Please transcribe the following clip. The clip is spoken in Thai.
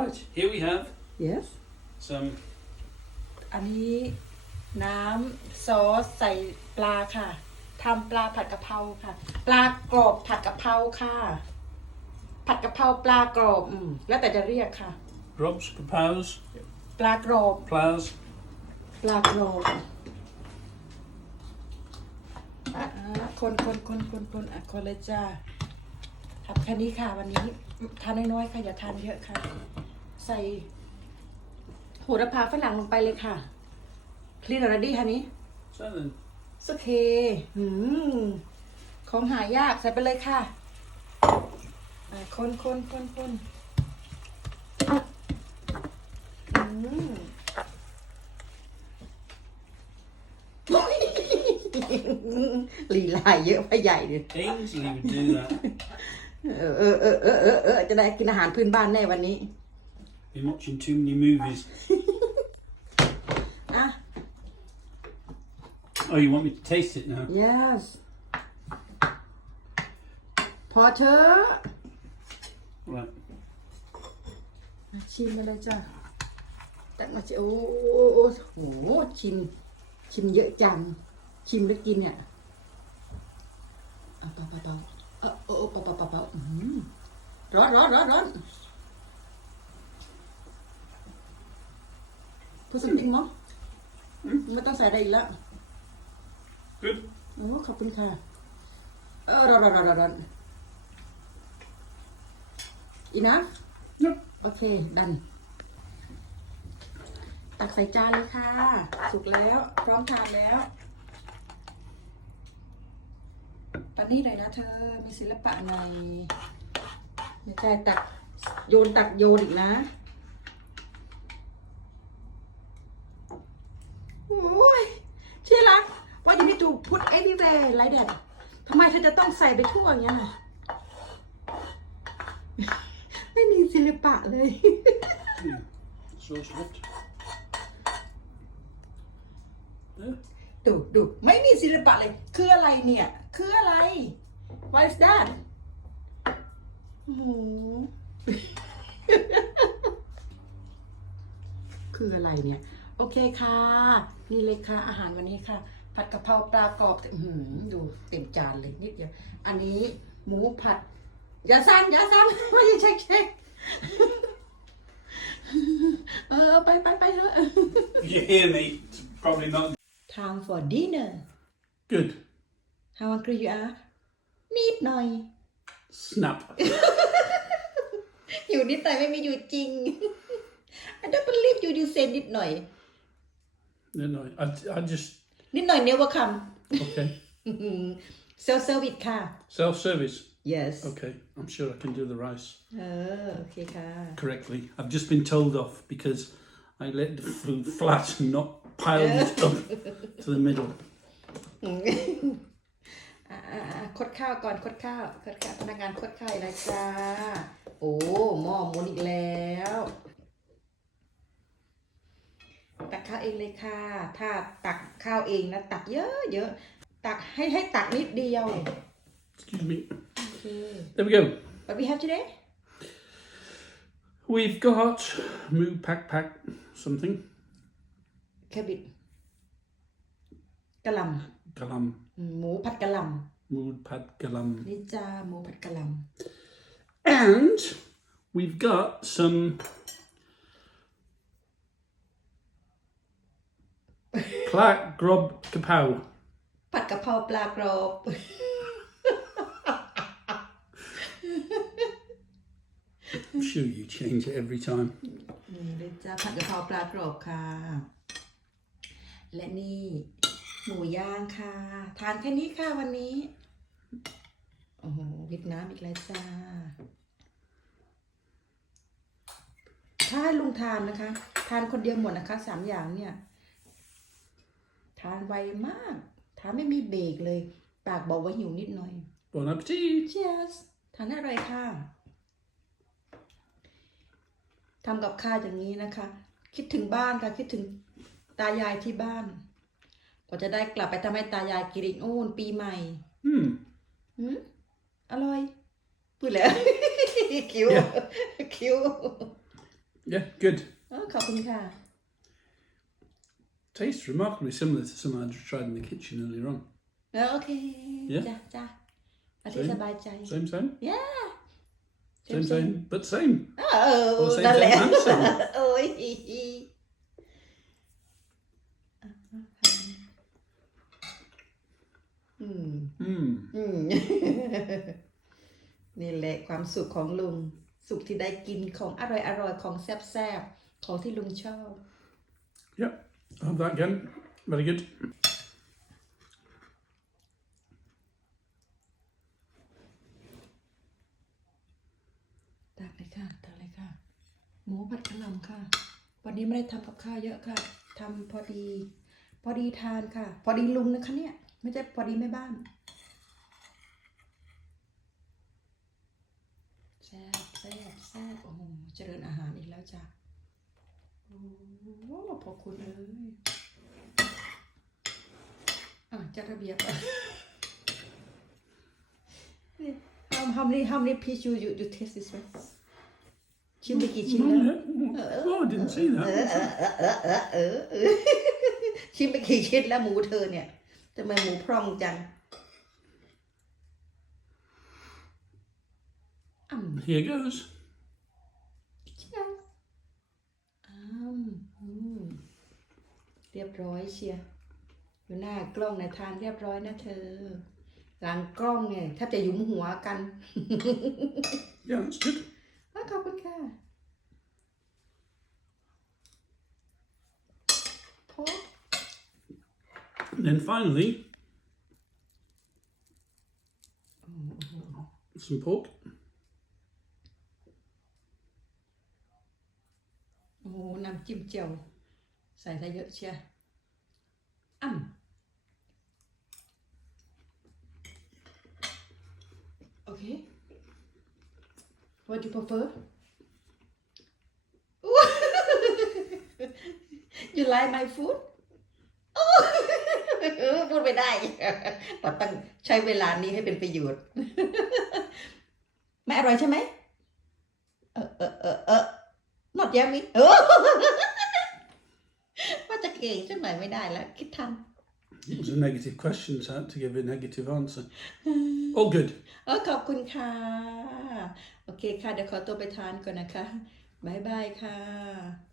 Right, here we have yes some อันนี้น้ำซอสใส่ปลาค่ะทำปลาผัดกะเพราค่ะ ปลากรอบผัดกะเพราค่ะ ผัดกะเพราปลากรอบอืมแล้วแต่จะเรียกค่ะ grubs, kapows, ปลากรอบ plows. ปลากรอบอะคนคนคนคนคนอะคนเลยจ้าทำแค่นี้ค่ะวันนี้ ทานน้อยๆค่ะอย่าทานเยอะค่ะ ใส่โหระพาฝรั่งลงไปเลยค่ะคลีนอร์ดี้ค่ะนี้ So then, โอเคหืมของหายากใส่ไปเลยค่ะอะคนคนคนคนอืมลีลาเยอะพ่อใหญ่เลย Ainsley would do that. เออเออเออเออเออเออจะได้กินอาหารพื้นบ้านแน่วันนี้ Been watching too many movies. อะ Oh, you want me to taste it now? yes พอเธอะ Right. มาชิมมาเลยจ้ะตักมาชิโอ้โอ้โอ้โหชิม ชิมเยอะจัง ชิมแล้วกินเนี่ยเอาเปล่าเปล่าเปล่าเออโอ้โอ้เปล่าเปล่าเปล่าเปล่าอื้อหือร้อนร้อนร้อนร้อน พูดสักนิดมั้งไม่ต้องใส่อะไรอีกแล้ว Good. โอ้ขอบคุณค่ะ เออร้อนร้อนร้อนร้อนอีนะ Yep. โอเค ดัน ตักใส่จานเลยค่ะ สุกแล้ว พร้อมทานแล้วปานนี่หน่อยนะเธอ มีศิลปะหน่อยไม่ใช่ตักโยนตักโยนอีกนะ โอ้ยเชื่อรักว่า you need to put everywhere like that ทำไมเธอจะต้องใส่ไปทั่วอย่างเงี้ยล่ะไม่มีศิลปะเลย Yeah. Sauce hot. There. ดูดูไม่มีศิลปะเลย คืออะไรเนี่ย คืออะไร What is that โอ้โหคืออะไรเนี่ย โอเคค่ะ นี่เลยค่ะ อาหารวันนี้ค่ะ ผัดกะเพราปลากรอบอื้อหือดูเต็มจานเลยนิดเดียว อันนี้หมูผัด อย่าสั่นอย่าสั่นไม่ใช่เช็คเช็คเออไปไปไปเถอะ You hear me? It's probably not Time for dinner good. How hungry you are นิดหน่อย Snap. อยู่นิดหน่อยไม่มีอยู่จริง I don't believe you you say นิดหน่อย No, no. I, I just นิดหน่อย never come okay. self service ค่ะ Self service. yes Okay. I'm sure I can do the rice เออ โอเคค่ะ correctly. I've just been told off because I let the food flat and not piled it up to the middle. อ่าอ่าอ่าคดข้าวก่อนคดข้าวคดข้าวพนักงานคดข้าวอะไรจ้า โอ้หม้อหมุนอีกแล้ว ตักข้าวเองเลยค่ะ ถ้าตักข้าวเองนะตักเยอะเยอะตักให้ให้ตักนิดเดียว Excuse me. โอเค There we go. What we have today We've got moo pack pack something. แคบิดกะหล่ Galam. ำหมูผัดกะหล่ Mood pad galam. ำนี่จ้าหมูผัดกะหล่ And we've got some Clack Grob Kapow. ำผัดกะเพราปลากรอบ I'm sure you change it every time. นี่เลยจ้าผัดกะเพราปลากรอบค่ะ และนี่หมูย่างค่ะ ทานแค่นี้ค่ะวันนี้ โอ้โหวิดน้ำอีกแล้วจ้า ถ้าให้ลุงทานนะคะ ทานคนเดียวหมดนะคะสามอย่างเนี่ย ทานไวมาก ทานไม่มีเบรกเลย ปากบอกว่าหิวนิดหน่อย Bon appetit. Cheers ทานอะไรค่ะทำกับข้าวอย่างนี้นะคะ คิดถึงบ้านค่ะ คิดถึงตายายที่บ้าน กว่าจะได้กลับไปทำให้ตายายกินอีกโอ้นปีใหม่ Hmm. หืมอร่อยพูดแล้ว คิ้ว Yeah. คิ้ว Yeah, good. เออขอบคุณค่ะ Tastes remarkably similar to some I tried in the kitchen earlier on. เออโอเค Yeah. จ้ะจ้ะอาที่สบายใจ Same, same? yeah Same, same, but same. เออโอ้ same นั่นแหละ same answer โอ้ยอืม Mm. อืมนี่แหละความสุขของลุง สุขที่ได้กินของอร่อยอร่อยๆของแซ่บๆของที่ลุงชอบ Yep, I'll have that again. Very good. ตักเลยค่ะตักเลยค่ะหมูผัดกระหล่ำค่ะ วันนี้ไม่ได้ทำกับข้าวเยอะค่ะทำพอดี พอดีทานค่ะ พอดีลุงนะคะเนี่ย ไม่ใช่พอดีแม่บ้านแซ่บแซ่บแซ่บโอ้โหเจริญอาหารอีกแล้วจ้ะ โอ้โหพอคุณเลยอะจัดระเบียบนี่ how how many how many piece you you you taste this one ชิมไปกี่ชิ้น Oh, แล้ว yeah. Oh, I didn't see that. เออเออเออเออชิมไปกี่ชิ้นแล้วหมูเธอเนี่ยทำไมหมูพร่องจังอ่ำ Here goes. ใช่ อ้ำอืมเรียบร้อยเชียร์อยู่หน้ากล้องในะทานเรียบร้อยนะเธอ หลังกล้องเนี่ยแทบจะหยุมหัวกัน Yeah, that's good. อะขอบคุณค่ะพอ And then finally, some pork. โอ้โหน้ำ จิ้มเจียว ใส่ได้เยอะเชียร์อ่ำโอเค What you prefer You like my food พูดไม่ได้เราต้องใช้เวลานี้ให้เป็นประโยชน์ ไม่อร่อยใช่ไหม เออเออเออ เออ not yummy เออว่าจะเก่งสักหน่อยไม่ได้แล้ว คิดทัน It was a negative question, so I had to give a negative answer. All good. เออขอบคุณค่ะ โอเคค่ะ เดี๋ยวขอตัวไปทานก่อนนะคะ บ๊ายบายค่ะ